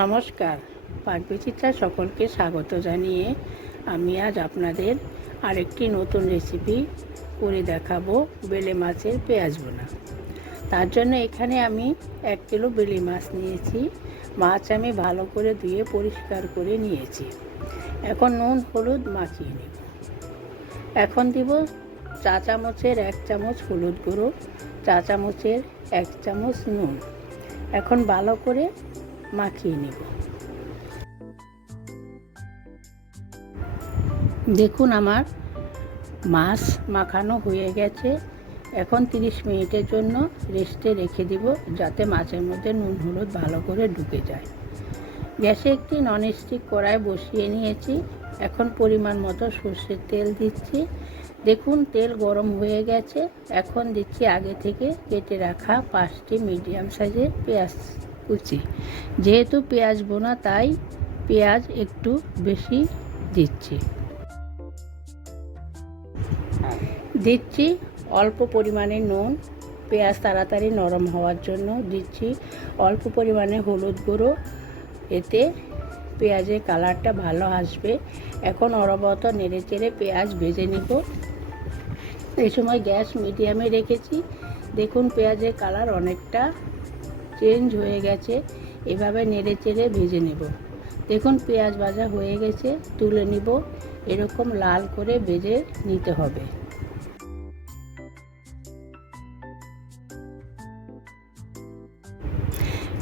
নমস্কার, পাকবিচিত্রা সকলকে স্বাগত জানিয়ে আমি আজ আপনাদের আরেকটি নতুন রেসিপি করে দেখাবো, বেলে মাছের পেঁয়াজ বোনা। তার জন্য এখানে আমি 1 কিলো বেলে মাছ নিয়েছি। মাছ আমি ভালো করে ধুয়ে পরিষ্কার করে নিয়েছি। এখন নুন হলুদ মাখিয়ে নেব। এখন দিব চা চামচের 1 চামচ হলুদ গুঁড়ো, চা চামচের 1 চামচ নুন। এখন ভালো করে মাখিয়ে নেব। দেখুন আমার মাছ মাখানো হয়ে গেছে। এখন 30 মিনিটের জন্য রেস্টে রেখে দিব, যাতে মাছের মধ্যে নুন হলুদ ভালো করে ঢুকে যায়। গ্যাসে একটি ননস্টিক কড়াই বসিয়ে নিয়েছি। এখন পরিমাণ মতো সর্ষের তেল দিচ্ছি। দেখুন তেল গরম হয়ে গেছে। এখন দিচ্ছি আগে থেকে কেটে রাখা 5টি মিডিয়াম সাইজের পেঁয়াজ কুচি। যেহেতু পেঁয়াজ বোনা তাই পেঁয়াজ একটু বেশি দিচ্ছি। দিচ্ছি অল্প পরিমাণে নুন, পেঁয়াজ তাড়াতাড়ি নরম হওয়ার জন্য দিচ্ছি অল্প পরিমাণে হলুদ গুঁড়ো, এতে পেঁয়াজের কালারটা ভালো আসবে। এখন অনবরত নেড়েচেড়ে পেঁয়াজ ভেজে নেব। এই সময় গ্যাস মিডিয়ামে রেখেছি। দেখুন পেঁয়াজের কালার অনেকটা চেঞ্জ হয়ে গেছে। এভাবে নেড়েচেড়ে ভেজে নেব। দেখুন পেঁয়াজ ভাজা হয়ে গেছে, তুলে নিব। এরকম লাল করে ভেজে নিতে হবে।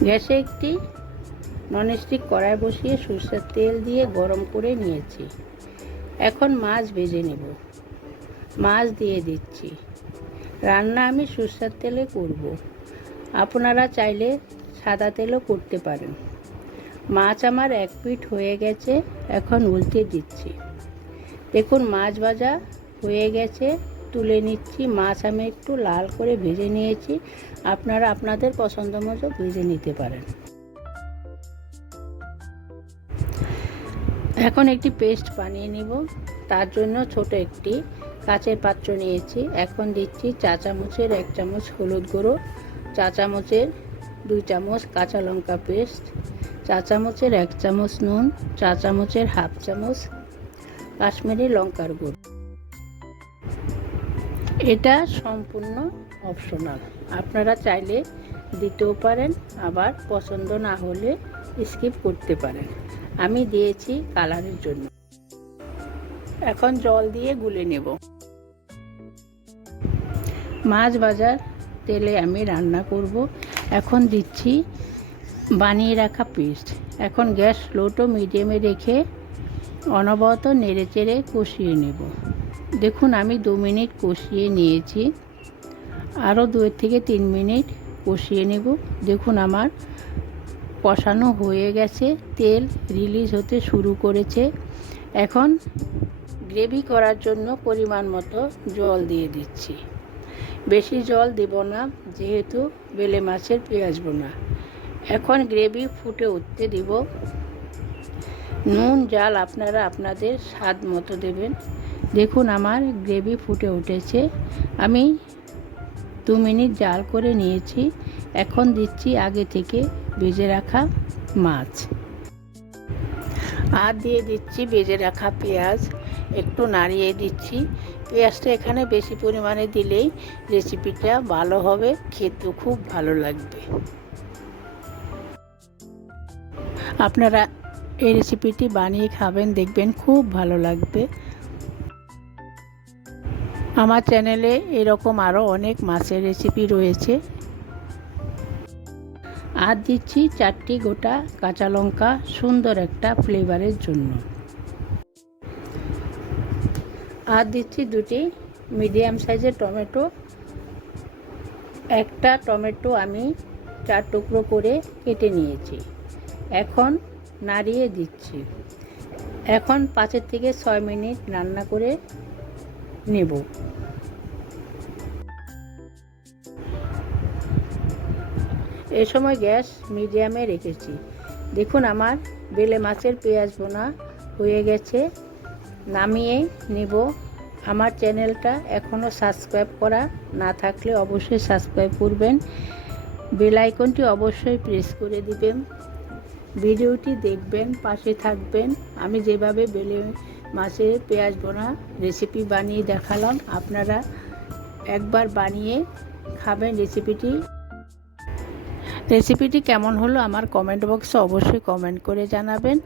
গ্যাসে একটি ননস্টিক কড়াই বসিয়ে সরষের তেল দিয়ে গরম করে নিয়েছি। এখন মাছ ভেজে নেব। মাছ দিয়ে দিচ্ছি। রান্না আমি সরষের তেলে করব। আপনারা চাইলে সাদা তেলও করতে পারেন। মাছ আমার 1 পিঠ হয়ে গেছে। এখন উল্টে দিচ্ছি। দেখুন মাছ ভাজা হয়ে গেছে, তুলে নিচ্ছি। মাছ আমি একটু লাল করে ভেজে নিয়েছি। আপনারা আপনাদের পছন্দ মতো ভেজে নিতে পারেন। এখন একটি পেস্ট বানিয়ে নিব। তার জন্য ছোট একটি কাচের পাত্র নিয়েছি। এখন দিচ্ছি চা চামচের 1 চামচ হলুদ গুঁড়ো, চা চামচের 2 চামচ কাঁচা লঙ্কা পেস্ট, চা চামচের 1 চামচ নুন, চা চামচের 1/2 চামচ কাশ্মীরি লঙ্কার গুঁড়ো। এটা সম্পূর্ণ অপশনাল, আপনারা চাইলে দিতেও পারেন, আবার পছন্দ না হলে স্কিপ করতে পারেন। আমি দিয়েছি কালারের জন্য। এখন জল দিয়ে গুলে নেব। মাছ ভাজার তেলে আমি রান্না করব। এখন দিচ্ছি বানিয়ে রাখা পেস্ট। এখন গ্যাস লো টু মিডিয়ামে রেখে অনবরত নেড়েচেড়ে কষিয়ে নেব। দেখুন আমি 2 মিনিট কষিয়ে নিয়েছি। আরও 2 থেকে 3 মিনিট কষিয়ে নেব। দেখুন আমার কষানো হয়ে গেছে, তেল রিলিজ হতে শুরু করেছে। এখন গ্রেভি করার জন্য পরিমাণ মতো জল দিয়ে দিচ্ছি। বেশি জল দেব না, যেহেতু বেলে মাছের পেঁয়াজ বোনা। এখন গ্রেভি ফুটে উঠতে দিব। নুন জাল আপনারা আপনাদের স্বাদ মতো দেবেন। দেখুন আমার গ্রেভি ফুটে উঠেছে। আমি 2 মিনিট জাল করে নিয়েছি। এখন দিচ্ছি আগে থেকে ভেজে রাখা মাছ, আর দিয়ে দিচ্ছি ভেজে রাখা পেঁয়াজ। একটু নাড়িয়ে দিচ্ছি। পেঁয়াজটা এখানে বেশি পরিমাণে দিলেই রেসিপিটা ভালো হবে, খেতে খুব ভালো লাগবে। আপনারা এই রেসিপিটি বানিয়ে খাবেন, দেখবেন খুব ভালো লাগবে। আমার চ্যানেলে এরকম আরও অনেক মাছের রেসিপি রয়েছে। আর দিচ্ছি 4টি গোটা কাঁচা লঙ্কা, সুন্দর একটা ফ্লেভারের জন্য। আর দিচ্ছি 2টি মিডিয়াম সাইজের টমেটো। একটা টমেটো আমি 4 টুকরো করে কেটে নিয়েছি। এখন নাড়িয়ে দিচ্ছি। এখন 5 থেকে 6 মিনিট রান্না করে নেব। এ সময় গ্যাস মিডিয়ামে রেখেছি। দেখুন আমার বেলে মাছের পেঁয়াজ বোনা হয়ে গেছে। নামিয়ে নেব। আমার চ্যানেলটা এখনও সাবস্ক্রাইব করা না থাকলে অবশ্যই সাবস্ক্রাইব করবেন। বেল আইকনটি অবশ্যই প্রেস করে দিবেন, ভিডিওটি দেখবেন, পাশে থাকবেন। আমি যেভাবে বেলে মাছের পেঁয়াজ বোনা রেসিপি বানিয়ে দেখালাম, আপনারা একবার বানিয়ে খাবেন। রেসিপিটি কেমন হলো আমার কমেন্ট বক্সে অবশ্যই কমেন্ট করে জানাবেন।